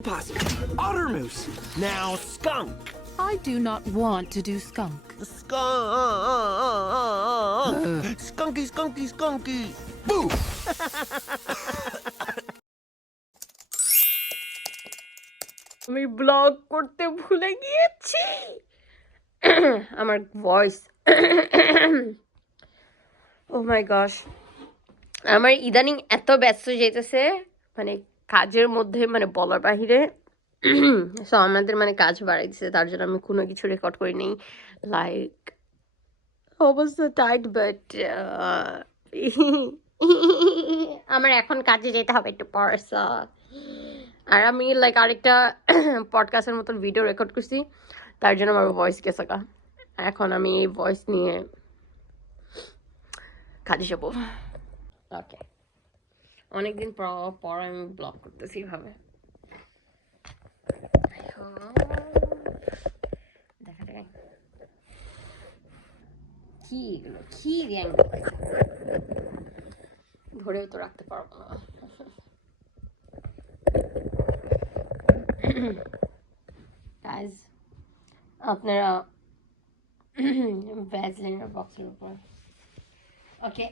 Possum. Otter moose. Now skunk. I do not want to do skunk. Skunk. Skunky, skunky, skunky. Boo! আমি blog করতে ভুলে গিয়েছি আমার voice ও মাই গশ আমার ইদানিং এত ব্যস্ত যেতেছে মানে কাজের মধ্যে মানে বলার বাহিরে সো আমাদের মানে কাজ বাড়াইছে তার জন্য আমি কোনো কিছু রেকর্ড করি নেই লাইক অবস্থা টাইট বাট আমার এখন কাজে যেতে হবে একটু পয়সা আর আমি লাইক আরেকটা পডকাস্টের মতন ভিডিও রেকর্ড করছি তার জন্য আমার ভয়েস গেছে গা এখন আমি এই ভয়েস নিয়ে কাজে যাবো ওকে অনেকদিন পর আমি ব্লগ করতেছি এভাবে দেখা যায় কি এগুলো কি রিয়াং ধরেও তো রাখতে পারবো না গাইজ আপনারা ভ্যাসলিনের বক্সের উপর ওকে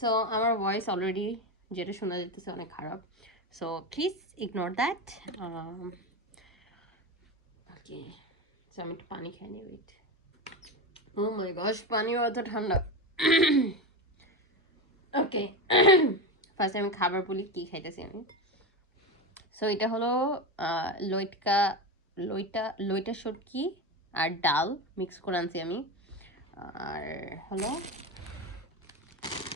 সো আমার ভয়েস অলরেডি যেটা শোনা যেতেছে অনেক খারাপ so please ignore that okay so আমি একটু পানি খাই নি ওয়েট ও মাই গশ পানিও অত ঠান্ডা ওকে ফার্স্ট আমি খাবার বলি কি খাইতেছি আমি সো এটা হলো লইটা সটকি আর ডাল মিক্স করে আনছি আমি আর হলো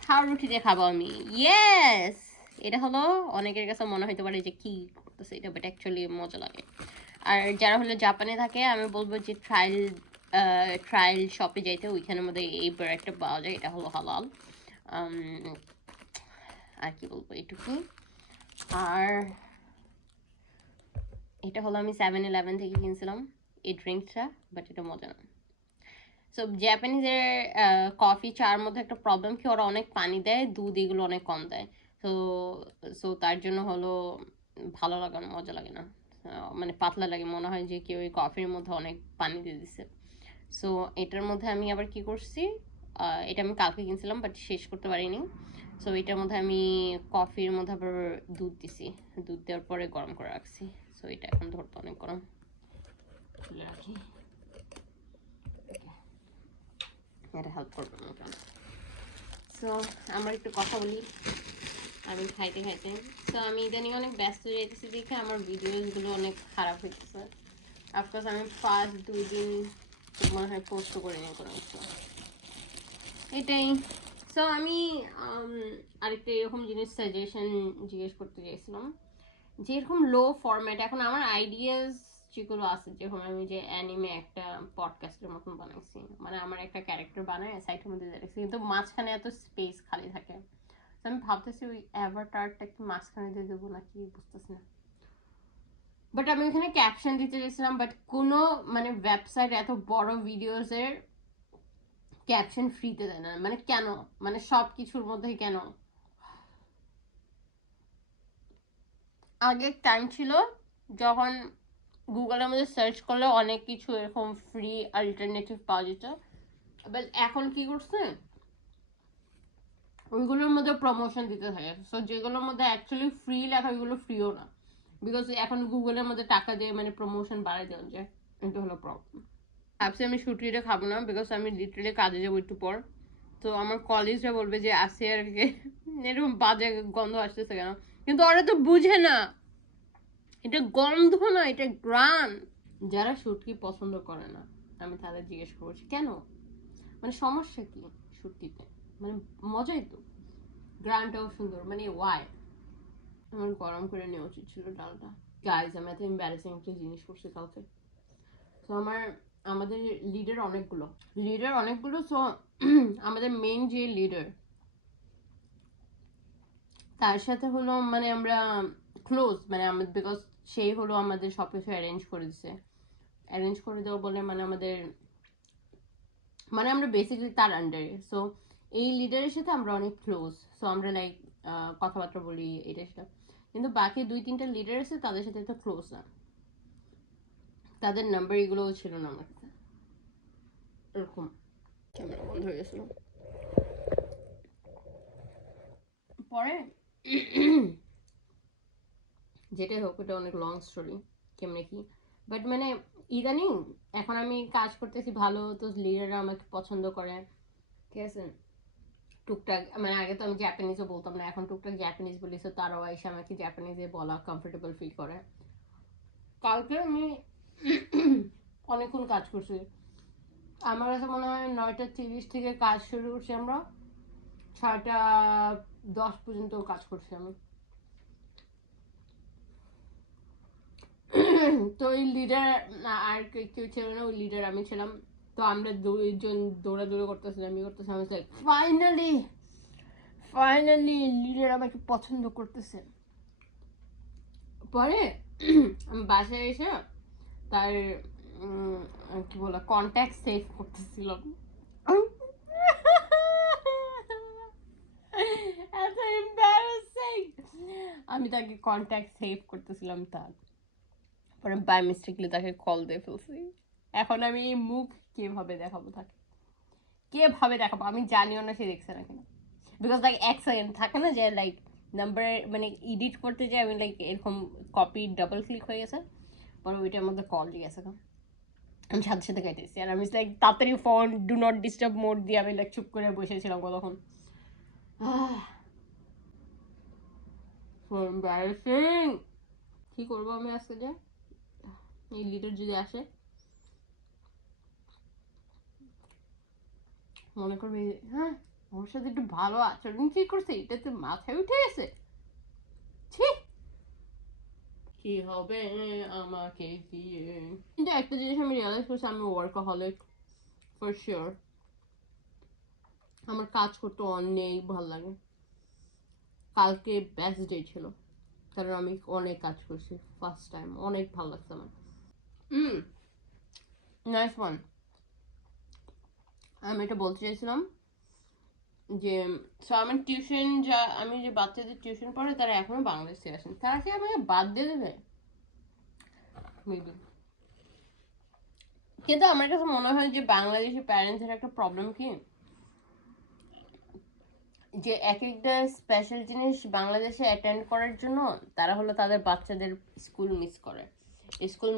হাওড় রুটি দিয়ে খাবো আমি ইয়েস এটা হলো অনেকের কাছে মনে হতে পারে যে কি করতেছে এটা বাট অ্যাকচুয়ালি মজা লাগে আর যারা হলো জাপানে থাকে আমি বলবো যে ট্রায়াল শপে যাইতে ওইখানের মধ্যে এই প্রোডাক্টটা পাওয়া যায় এটা হলো হালাল আর কি বলবো এটুকু আর এটা হলো আমি 7-Eleven থেকে কিনছিলাম এই ড্রিঙ্কসটা বাট এটা মজা না সো জাপানিজের কফি চার মধ্যে একটা প্রবলেম কি ওরা অনেক পানি দেয় দুধ এগুলো অনেক কম দেয় তো সো তার জন্য হলো ভালো লাগে না মজা লাগে না মানে পাতলা লাগে মনে হয় যে কেউ ওই কফির মধ্যে অনেক পানি দিয়ে দিচ্ছে সো এটার মধ্যে আমি আবার কি করছি এটা আমি কালকে কিনছিলাম বাট শেষ করতে পারিনি সো এটার মধ্যে আমি কফির মধ্যে আবার দুধ দিছি দুধ দেওয়ার পরে গরম করে রাখছি সো এটা এখন ধরতে অনেক গরম তুলে রাখি এটা হেল্প করবে আমাকে সো আমার একটু কথা বলি আমি খাইতে খাইতে সো আমি ইদানিং অনেক ব্যস্ত যেতেছি দেখে আমার ভিডিওসগুলো অনেক খারাপ হইতেছে অফকোর্স আমি ফার্স্ট 2 দিন মনে হয় পোস্ট করে নিয়ে কোনো কিছু এটাই সো আমি আরেকটা এরকম জিনিস সাজেশন জিজ্ঞেস করতে চাইছিলাম যেরকম লো ফরম্যাট এখন আমার আইডিয়াস যেগুলো আছে যেরকম আমি যে অ্যানিমে একটা পডকাস্টের মতন বানাইছি মানে আমার একটা ক্যারেক্টার বানায় সাইটের মধ্যে দেখছি কিন্তু মাঝখানে এত স্পেস খালি থাকে তো আমি ভাবতেছি ওই অ্যাভাটারটা কি মাঝখানে দিয়ে দেবো নাকি বুঝতেছি না বাট আমি ওখানে ক্যাপশন দিতে চাইছিলাম বাট কোনো মানে ওয়েবসাইট এত বড় ভিডিওসের ক্যাপশন ফ্রিতে দেয় না মানে কেন মানে সব কিছুর মধ্যে কেন আগে টাইম ছিল যখন গুগলের মধ্যে সার্চ করলে অনেক কিছু এরকম ফ্রি অল্টারনেটিভ পাওয়া যেত বাট এখন কি করছে ওইগুলোর মধ্যে প্রমোশন দিতে থাকে সো যেগুলোর মধ্যে অ্যাকচুয়ালি ফ্রি লেখা ওইগুলো ফ্রিও না বিকজ এখন গুগলের মধ্যে টাকা দিয়ে মানে প্রমোশন বাড়াই দেওয়া যায় এটা হলো প্রবলেম ভাবছি আমি ছুটিটা খাবো না বিকজ আমি লিটারেলি কাজে যাবো একটু পর তো আমার কলেজরা বলবে যে আসিয়ারকে এরকম বাজে গন্ধ আসতেছে কেন কিন্তু ওরা তো বুঝে না এটা গন্ধ না এটা গ্রান যারা শুটকি পছন্দ করে না আমি তাদের জিজ্ঞেস করছি কেন মানে সমস্যা কি শুটকিতে মানে মজাই তো গ্রানটাও সুন্দর মানে ওয়াই আমার গরম করে নেওয়া উচিত ছিল ডালটা গাইজ আমি এত এম্বারেসিং একটা জিনিস করছি কালকে তো আমাদের লিডার অনেকগুলো সো আমাদের মেইন যে লিডার তার সাথে হলো মানে আমরা ক্লোজ মানে আমাদের বিকজ সেই হলো আমাদের সব কিছু অ্যারেঞ্জ করে দিছে অ্যারেঞ্জ করে দেওয়া বলে মানে আমাদের মানে আমরা বেসিক্যালি তার আন্ডারে সো এই লিডারের সাথে আমরা অনেক ক্লোজ সো আমরা লাইক কথাবার্তা বলি এটা সেটা কিন্তু বাকি 2-3টা লিডার আছে তাদের সাথে তো ক্লোজ না, তাদের নাম্বার এগুলোও ছিল না আমার কাছে। এরকম ক্যামেরা বন্ধ হয়ে গেছিল। পরে যেটাই হোক, এটা অনেক লং স্টোরি কেমনে কি, বাট মানে ইদানিং এখন আমি কাজ করতেছি ভালো, তো লিডাররা আমাকে পছন্দ করে, ঠিক আছে। টুকটাক মানে আগে তো আমি জাপানিজও বলতাম না, এখন টুকটাক জাপানিজ বলি, তো তারাও এসে আমাকে জাপানিজে বলা কমফোর্টেবল ফিল করে। কালকে আমি অনেকক্ষণ কাজ করছি, আমার কাছে মনে হয় 9:30 থেকে কাজ শুরু করছি আমরা, 6:10 পর্যন্ত কাজ করছি আমি। তো ওই লিডার আর কেউ ছিল না, ওই লিডার আমি ছিলাম। তো আমরা দুইজন দৌড়াদৌড়ি করতেছিলাম, আমি করতেছিলাম, ফাইনালি ফাইনালি লিডার আমাকে পছন্দ করতেছে। পরে আমি বাসায় এসে তার কি বলে কন্ট্যাক্ট সেভ করতেছিলাম। এত এম্বারাসিং, আমি তাকে কন্ট্যাক্ট সেভ করতেছিলাম তার, পরে বাই মিস্টেকলি তাকে কল দিয়ে ফেলছি। এখন আমি মুখ কিভাবে দেখাবো তাকে, কিভাবে দেখাবো, আমি জানিও না সে দেখছে না কিনা, বিকজ লাইক এক সেকেন্ড থাকে না যে লাইক নাম্বার মানে এডিট করতে যাই আমি লাইক এরকম কপি ডাবল ক্লিক হয়ে গেছে, পরে ওইটার মধ্যে কল দিয়ে গেছে, আমি সাথে সাথে খাইতেছি, আর আমি লাইক তাড়াতাড়ি phone do not disturb mode দিয়ে আমি লাইক চুপ করে বসেছিলাম কতক্ষণ। এম্বারাসিং, কি করবো আমি আজকে, যে এই লিডার যদি আসে মনে করবে হ্যাঁ ওর সাথে একটু ভালো আচরণ কি করছে, এটাতে মাথায় উঠে গেছে, কি হবে আমাকে দিয়ে। কিন্তু একটা জিনিস আমি রিয়েলাইজ করছি, আমি ওয়ার্কাহলিক ফর শিওর, আমার কাজ করতে অনেক ভালো লাগে। কালকে বেস্ট ডে ছিল, কারণ আমি অনেক কাজ করছি ফার্স্ট টাইম, অনেক ভালো লাগছে আমার। Nice one. আমি এটা বলতে চাইছিলাম যে আমি টিউশন আমি যে বাচ্চাদের টিউশন পড়ে তারা এখনো বাংলাদেশে আসেন, তারা কি আমাকে বাদ দিয়ে দেবে মেবি। কিন্তু আমার কাছে মনে হয় যে বাংলাদেশি প্যারেন্টসের একটা প্রবলেম কি, যে এক একটা স্পেশাল জিনিস বাংলাদেশে অ্যাটেন্ড করার জন্য তারা হলো তাদের বাচ্চাদের স্কুল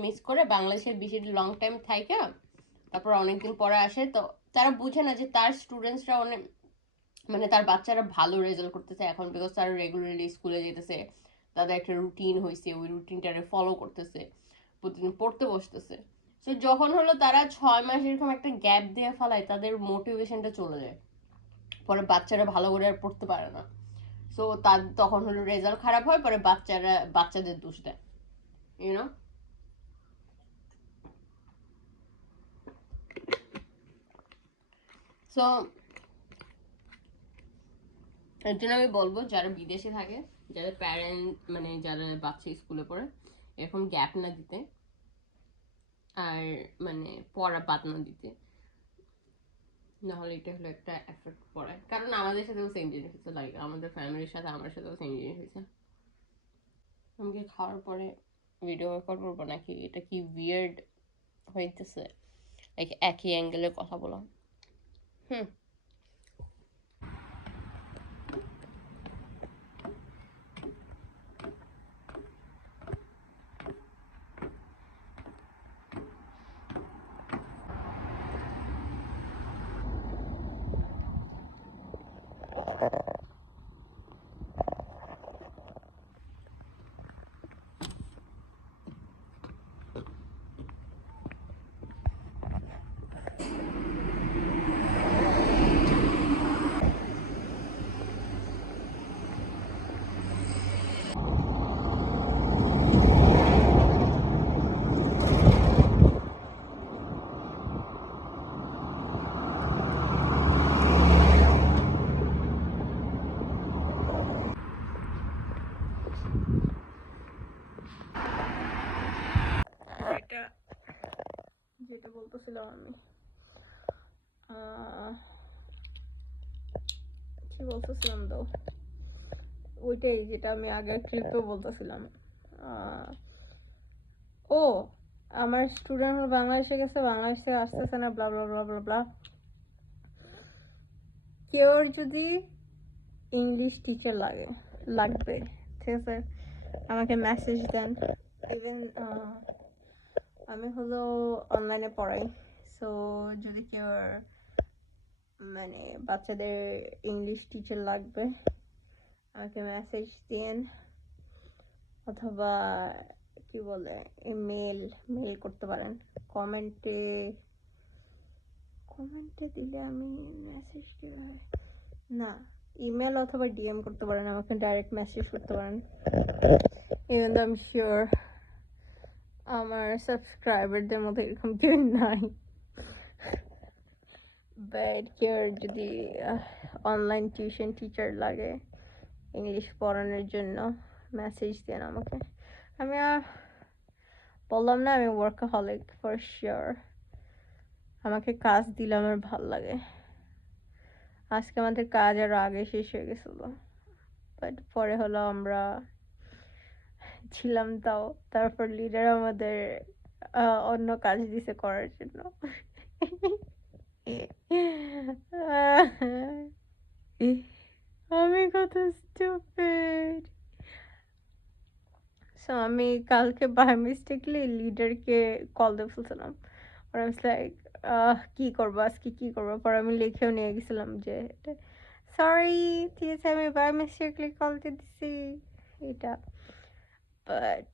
মিস করে বাংলাদেশে বেশি লং টাইম থাকে, তারপর অনেকদিন পরে আসে, তো তারা বুঝে না যে তার স্টুডেন্টসরা অনেক মানে তার বাচ্চারা ভালো রেজাল্ট করতেছে এখন, বিকজ তারা রেগুলারলি স্কুলে যেতেছে, তাদের একটা রুটিন হয়েছে, ওই রুটিনটারে ফলো করতেছে, প্রতিদিন পড়তে বসতেছে। তো যখন হলো তারা 6 মাস এরকম একটা গ্যাপ দিয়ে ফেলায়, তাদের মোটিভেশনটা চলে যায়, পরে বাচ্চারা ভালো করে আর পড়তে পারে না। সো তার তখন হলো রেজাল্ট খারাপ হয়, পরে বাচ্চাদের দোষ দেয়, ইউনো। সো এর জন্য আমি বলবো যারা বিদেশে থাকে, যাদের প্যারেন্ট মানে যারা বাচ্চা স্কুলে পড়ে, এরকম গ্যাপ না দিতে, আর মানে পড়া বাদ না দিতে, নাহলে এটা হলো একটা এফেক্ট পড়ে। কারণ আমাদের সাথেও সেম জিনিস হয়েছে, লাইক আমাদের ফ্যামিলির সাথে আমার সাথেও সেম জিনিস হয়েছে। আমাকে খাওয়ার পরে ভিডিও রেকর্ড করবো নাকি, এটা কি উইয়ার্ড হইতেছে লাইক একই অ্যাঙ্গেলে কথা বলা। যেটা বলতেছিলাম আমি, কি বলতেছিলাম তো, ওইটাই যেটা আমি আগের ক্লিপেও বলতেছিলাম। ও আমার স্টুডেন্ট বাংলাদেশে গেছে, বাংলাদেশে আসতেছে না, ব্লা ব্লা ব্লা ব্লা ব্লা। কেউ যদি ইংলিশ টিচার লাগবে, ঠিক আছে, আমাকে মেসেজ দেন। ইভেন আমি হলো অনলাইনে পড়াই, সো যদি কেউ মানে বাচ্চাদের ইংলিশ টিচার লাগবে আমাকে মেসেজ দিন, অথবা কি বলে মেল করতে পারেন। কমেন্টে দিলে আমি মেসেজ দিলে না, ইমেল অথবা ডিএম করতে পারেন, আমাকে ডাইরেক্ট মেসেজ করতে পারেন। ইভেন দো আমি শিওর আমার সাবস্ক্রাইবারদের মধ্যে এরকম কেউ নাই, বাট কেউ যদি অনলাইন টিউশন টিচার লাগে ইংলিশ পড়ানোর জন্য মেসেজ দেন আমাকে। আমি বললাম না আমি ওয়ার্কাহলিক ফর শিওর। আমাকে কাজ দিলে আমার ভাল লাগে। আজকে আমাদের কাজ আরো আগে শেষ হয়ে গেছিল, বাট পরে হলো আমরা ছিলাম তাও, তারপর লিডার আমাদের অন্য কাজ দিছে করার জন্য। আমি কত স্টুপিড। সো আমি কালকে বাই মিস্টেকলি লিডারকে কল দিয়ে ফেলছিলাম, আর আমি লাইক কি করবো আজকে, কি করবো। পর আমি লিখেও নিয়ে গেছিলাম যে সরি ঠিক আছে আমি বাই মিস্টেকলি কল দিয়ে দিছি এটা। বাট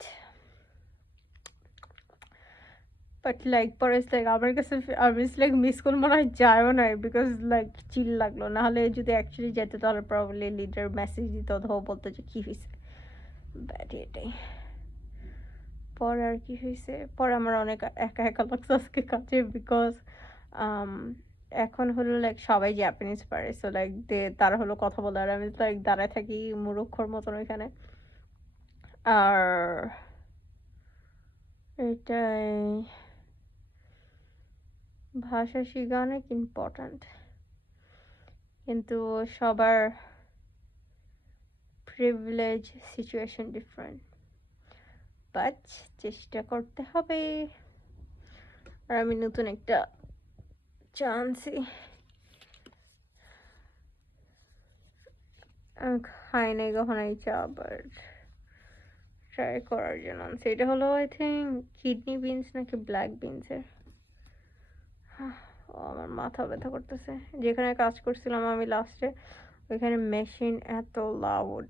লাইক পরে লাইক আমার কাছে আমি লাইক মিস কল মনে হয় যায়ও নাই, বিকজ লাইক চিল লাগলো। নাহলে যদি অ্যাকচুয়ালি যেত তাহলে প্রবলি লিডার মেসেজ দিত অথবা বলতো যে কী হয়েছে। বাট এটাই পরে আর কি হয়েছে, পরে আমার অনেক একা একা লাগছে আজকে কাজে, বিকজ এখন হলো লাইক সবাই জাপানিজ পারে, সো লাইক তারা হলো কথা বলে, আর আমি লাইক দাঁড়ায় থাকি মূর্খর মতন ওইখানে। আর এটাই ভাষা শেখা অনেক ইম্পর্ট্যান্ট, কিন্তু সবার প্রিভিলেজ সিচুয়েশন ডিফারেন্ট, বাট চেষ্টা করতে হবে। আর আমি নতুন একটা চান্সি আমি খাই নাই কখনো এই চা, বাট ট্রাই করার জন্য আনছি। এটা হলো আই থিঙ্ক কিডনি বিনস নাকি ব্ল্যাক বিনসের। আমার মাথা ব্যথা করতেছে। যেখানে কাজ করছিলাম আমি লাস্টে, ওইখানে মেশিন এত লাউড,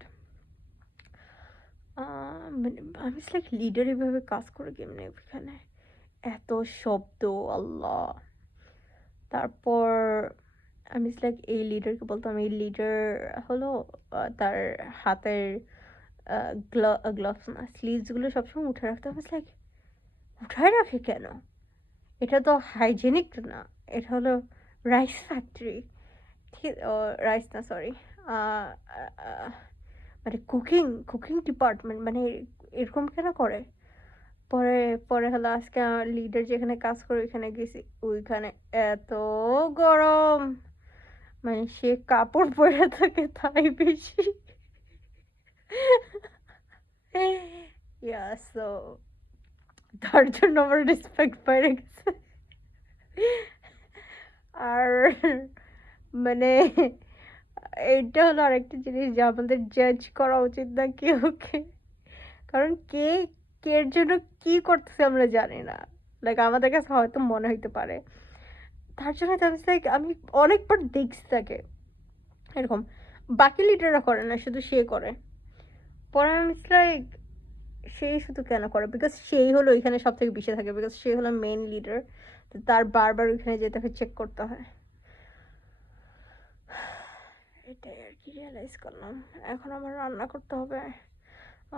আমি লাইক লিডার এভাবে কাজ করে কেমনি ওইখানে, এত শব্দ আল্লাহ। তারপর আমি লাইক এই লিডারকে বলতাম, এই লিডার হলো তার হাতের গ্লাভস না স্লিভসগুলো সবসময় উঠে রাখতে। আমি লাইক উঠায় রাখে কেন? এটা তো হাইজেনিক না, এটা হলো রাইস ফ্যাক্টরি, ঠিক রাইস না সরি মানে কুকিং ডিপার্টমেন্ট, মানে এরকম কেন করে? পরে পরে হলো আজকে আমার লিডার যেখানে কাজ করে ওইখানে গেছি, ওইখানে এত গরম, মানে সে কাপড় পরে থাকে তাই বেশি। সো তার জন্য আমার রেসপেক্ট বেড়ে গেছে। আর মানে এইটা হলো আরেকটা জিনিস যে আমাদের জাজ করা উচিত না কেউকে, কারণ কে এর জন্য কি করতেছে আমরা জানি না। লাইক আমাদের কাছে হয়তো মনে হইতে পারে, তার জন্য লাইক আমি অনেকবার দেখছি তাকে এরকম। বাকি লিডাররা করে না, শুধু সে করে। পরে আমি লাইক সেই শুধু কেন করে? বিকজ সেই হলো ওইখানে সব থেকে বেশি থাকে, বিকজ সে হলো মেন লিডার, তো তার বারবার ওইখানে যেতে হয়, চেক করতে হয়। এটাই আর কি রিয়েলাইজ করলাম। এখন আমার রান্না করতে হবে।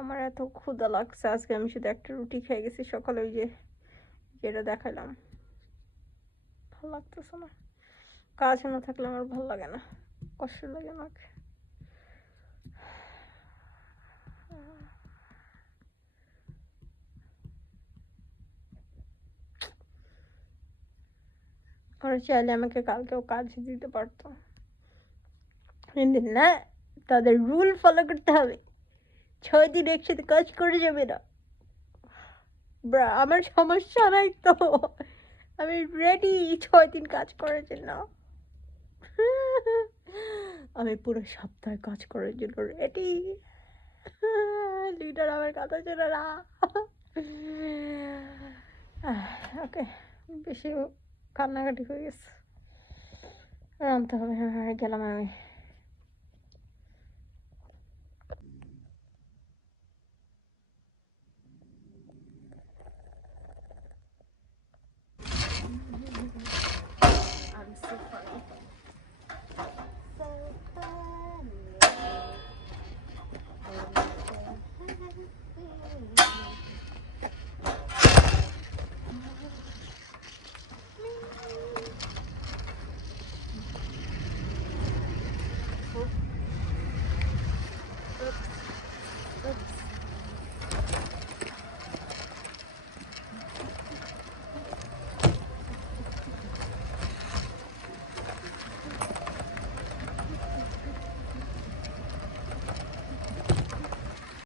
আমার এত ক্ষুধা লাগছে আজকে, আমি শুধু একটা রুটি খেয়ে গেছি সকালে, ওই যে যেটা দেখালাম। ভালো লাগতেছে না, কাজ না থাকলে আমার ভালো লাগে না, কষ্ট লাগে আমাকে। ওরা চাইলে আমাকে কালকেও কাজ দিতে পারতো, না তাদের রুল ফলো করতে হবে, 6 দিন একসাথে কাজ করে যাবে না। আমার সমস্যা নাই তো, আমি রেডি 6 দিন কাজ করার জন্য। আমি পুরো সপ্তাহ কাজ করার জন্য রেডি। লিডার আমার কথা শোনে না। ওকে, বেশি কান্নাকাটি হয়ে গেছে, রামতে হবে। হ্যাঁ, গেলাম আমি।